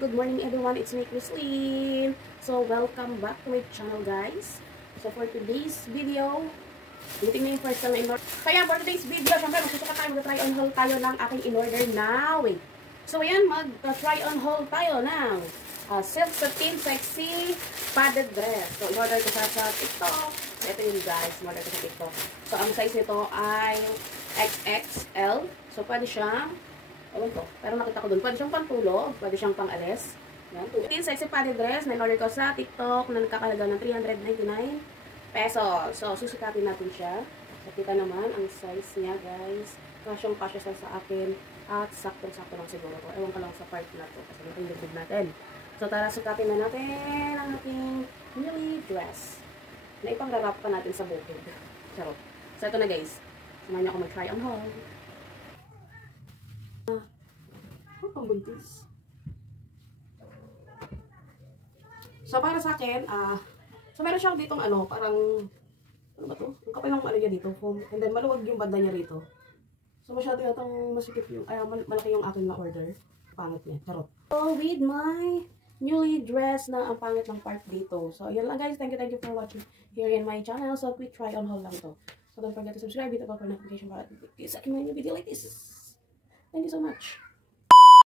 good morning everyone. It's me, Chrislyn. So, welcome back to my channel, guys. So, for today's video, dumating na yung first time na in-order. Kaya, for today's video, syempre, magsusukat tayo, mag-try on haul tayo ng aking in-order now. So, ayan, mag-try on haul tayo ng silk satin sexy padded dress. So, in-order ko sa TikTok. So, ito yun, guys. In-order ko sa TikTok. So, ang size nito ay XXL. So, pwede siyang ewan ko, pero nakita ko dun. Pwede siyang pantulog, pwede siyang pang-alis. Yan. Yung sexy padded dress na in-order ko sa TikTok na nagkakalaga ng 399 pesos. So, susikatin natin siya. So, kita naman ang size niya, guys. Kasyong-kasya siya sa akin. At saktong-sakto lang siguro ko. Ewan ko lang sa part na to. Kasi ito yung dibdib natin. So, tara, sukatin na natin ang ating newly dress. Na ipang-wrap pa natin sa bukid. Charot. So, ito na, guys. Samahan niyo ako mag-try on haul. Ang buntis. So, para sa akin, so meron siyang ditong parang, ano ba to? Ang kapal ng niya dito, foam. And then, maluwag yung banda niya rito. So, masyado yatang masikip yung, malaki yung akin na order. Pangit niya. Charot. So, with my newly dressed na ang pangit ng part dito. So, yun lang, guys. Thank you for watching here in my channel. So, quick try on haul lang to. So, don't forget to subscribe, hit the bell for notification para sa akin mga new video like this. Thank you so much.